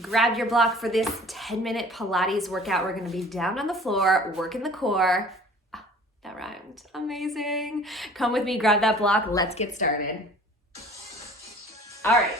Grab your block for this 10-minute Pilates workout. We're gonna be down on the floor, working the core. Ah, that rhymed. Amazing. Come with me, grab that block. Let's get started. All right,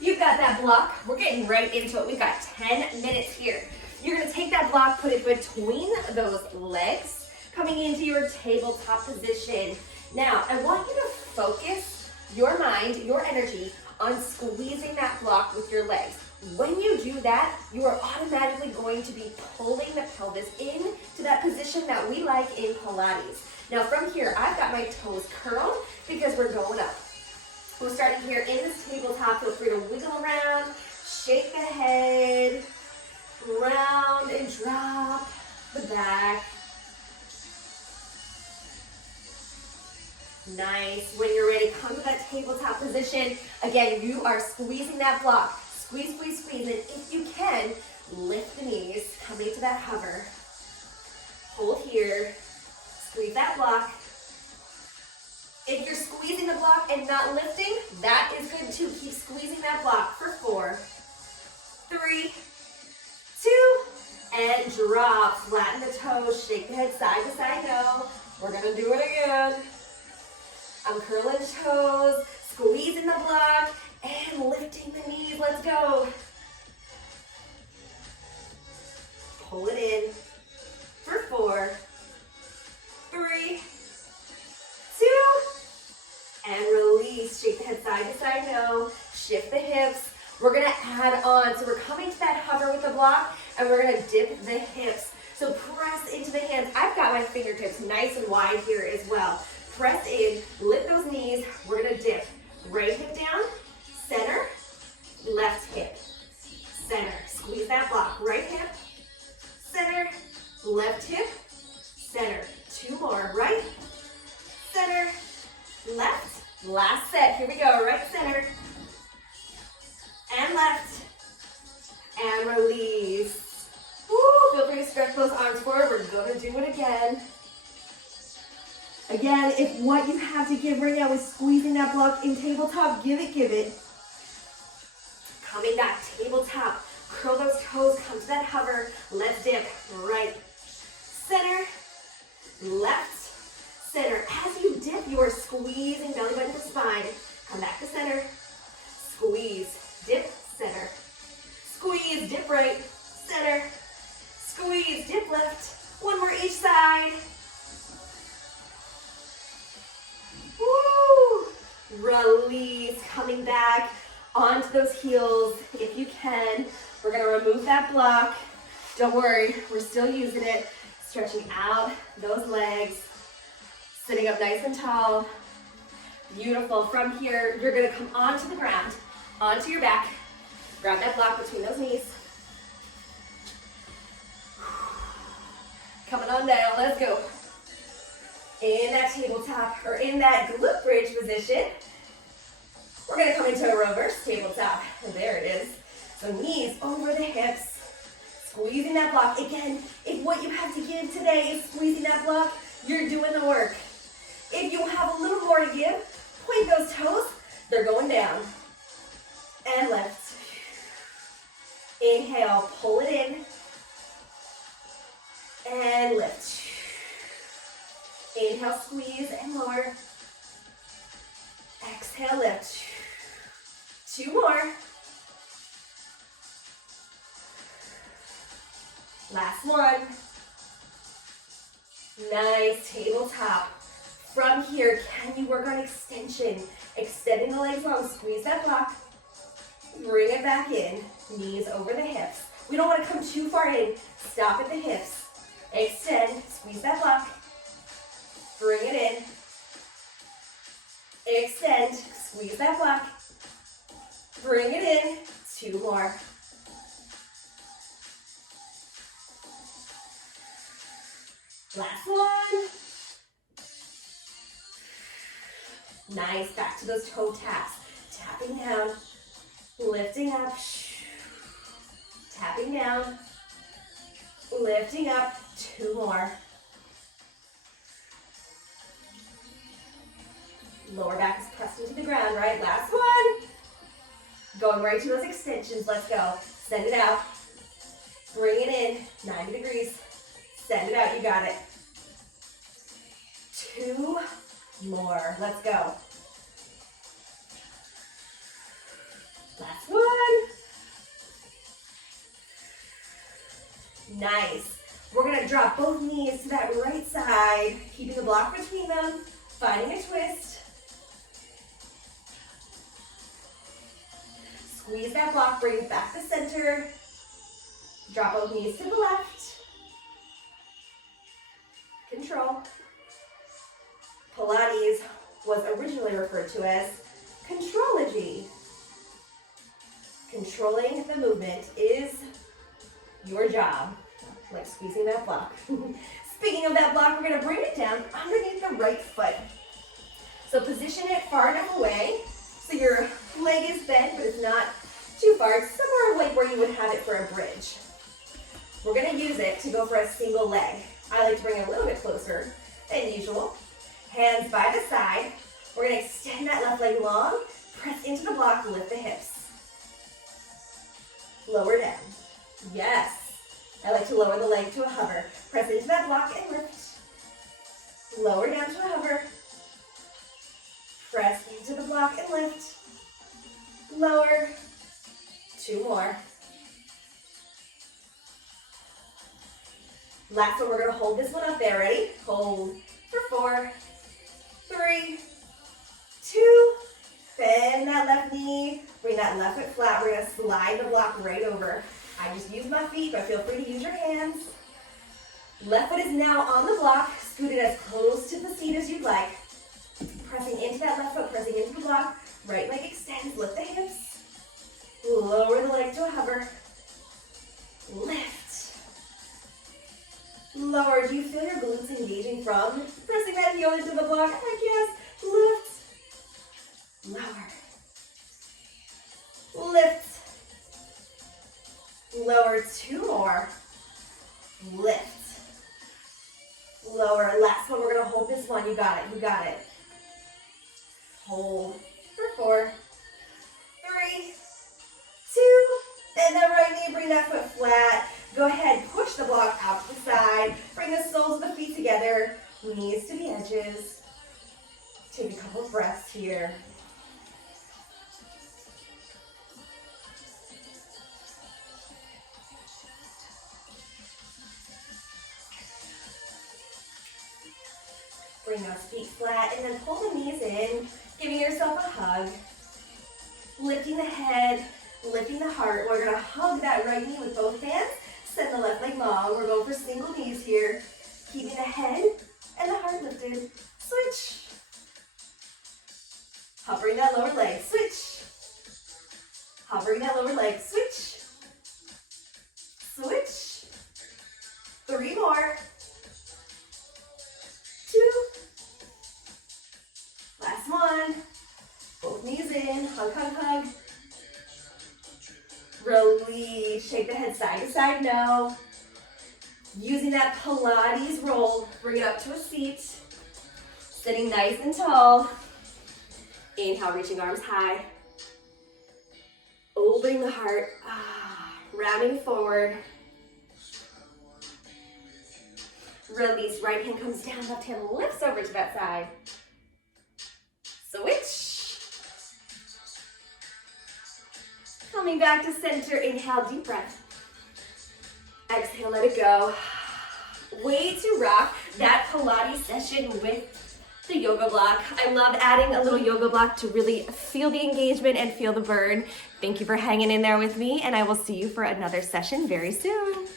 you've got that block. We're getting right into it. We've got 10 minutes here. You're gonna take that block, put it between those legs, coming into your tabletop position. Now, I want you to focus your mind, your energy on squeezing that block with your legs. When you do that, you are automatically going to be pulling the pelvis in to that position that we like in Pilates. Now from here, I've got my toes curled because we're going up. We're starting here in this tabletop. Feel free to wiggle around, shake the head, round and drop the back. Nice. When you're ready, come to that tabletop position. Again, you are squeezing that block. Squeeze, squeeze, squeeze. And if you can, lift the knees, coming to that hover. Hold here. Squeeze that block. If you're squeezing the block and not lifting, that is good too. Keep squeezing that block for 4, 3, 2, and drop. Flatten the toes, shake the head side to side. No, we're gonna do it again. I'm curling the toes, squeezing the block, and lifting the knees. Let's go. Pull it in for 4, 3, 2, and release. Shake the head side to side. No, shift the hips. We're gonna add on. So we're coming to that hover with the block, and we're gonna dip the hips. So press into the hands. I've got my fingertips nice and wide here as well. Press in, lift those knees. We're gonna dip. Right hip down, center, left hip, center. Squeeze that block. Right hip, center, left hip, center. 2 more. Right, center, left. Last set. Here we go. Right, center, and left, and release. Woo, feel free to stretch those arms forward. We're gonna do it again. Again, if what you have to give right now is squeezing that block in tabletop, give it, give it. Coming back, tabletop. Curl those toes, come to that hover. Let's dip. Right, center, left, center. As you dip, you are squeezing belly button to spine. Come back to center. Squeeze, dip, center. Squeeze, dip right, center. Squeeze, dip left. 1 more each side. Woo! Release, coming back onto those heels if you can. We're gonna remove that block. Don't worry, we're still using it. Stretching out those legs. Sitting up nice and tall. Beautiful. From here, you're gonna come onto the ground, onto your back. Grab that block between those knees. Coming on down, let's go. In that tabletop, or in that glute bridge position, we're gonna come into a reverse tabletop. There it is. So knees over the hips, squeezing that block. Again, if what you have to give today is squeezing that block, you're doing the work. If you have a little more to give, point those toes, they're going down. And left. Inhale, pull it in. And lift. Inhale, squeeze, and lower. Exhale, lift. 2 more. Last one. Nice, tabletop. From here, can you work on extension? Extending the legs long, squeeze that block. Bring it back in, knees over the hips. We don't want to come too far in. Stop at the hips. Extend, squeeze that block. Bring it in. Extend, squeeze that block. Bring it in. 2 more. Last one. Nice, back to those toe taps. Tapping down, lifting up, tapping down, lifting up. 2 more. Lower back is pressed into the ground, right? Last one. Going right to those extensions. Let's go. Send it out. Bring it in. 90 degrees. Send it out. You got it. 2 more. Let's go. Last one. Nice. We're going to drop both knees to that right side, keeping the block between them, finding a twist. Squeeze that block, bring it back to center. Drop both knees to the left. Control. Pilates was originally referred to as contrology. Controlling the movement is your job, like squeezing that block. Speaking of that block, we're going to bring it down underneath the right foot. So position it far enough away so your leg is bent, but it's not too far. It's somewhere like where you would have it for a bridge. We're going to use it to go for a single leg. I like to bring it a little bit closer than usual. Hands by the side. We're going to extend that left leg long, press into the block, lift the hips. Lower down. Yes. I like to lower the leg to a hover. Press into that block and lift. Lower down to a hover. Press into the block and lift. Lower. 2 more. Last one, we're going to hold this one up there. Ready? Hold for 4, 3, 2. Bend that left knee. Bring that left foot flat. We're going to slide the block right over. I just use my feet, but feel free to use your hands. Left foot is now on the block. Scoot it as close to the seat as you'd like. Pressing into that left foot, pressing into the block. Right leg extends, lift the hips. Lower the leg to a hover. Lift. Lower. Do you feel your glutes engaging from pressing that heel into the block? Heck yes. Lift. Lower. Lift. Lower. 2 more. Lift. Lower. Last one. We're going to hold this one. You got it. You got it. Hold for 4, 3, 2. And then right knee, bring that foot flat. Go ahead, push the block out to the side. Bring the soles of the feet together. Knees to the edges. Take a couple of breaths here. Bring those feet flat and then pull the knees in, giving yourself a hug. Lifting the head, lifting the heart. We're going to hug that right knee with both hands. Send the left leg long. We're going for single knees here. Keeping the head and the heart lifted. Switch. Hovering that lower leg. Switch. Hovering that lower leg. Switch. Switch. 3 more. 2. Last one. Both knees in. Hug, hug, hug. Release. Shake the head side to side. No. Using that Pilates roll. Bring it up to a seat. Sitting nice and tall. Inhale, reaching arms high. Opening the heart. Rounding forward. Release. Right hand comes down. Left hand lifts over to that side. Switch. Coming back to center. Inhale, deep breath. Exhale, let it go. Way to rock that Pilates session with the yoga block. I love adding a little yoga block to really feel the engagement and feel the burn. Thank you for hanging in there with me, and I will see you for another session very soon.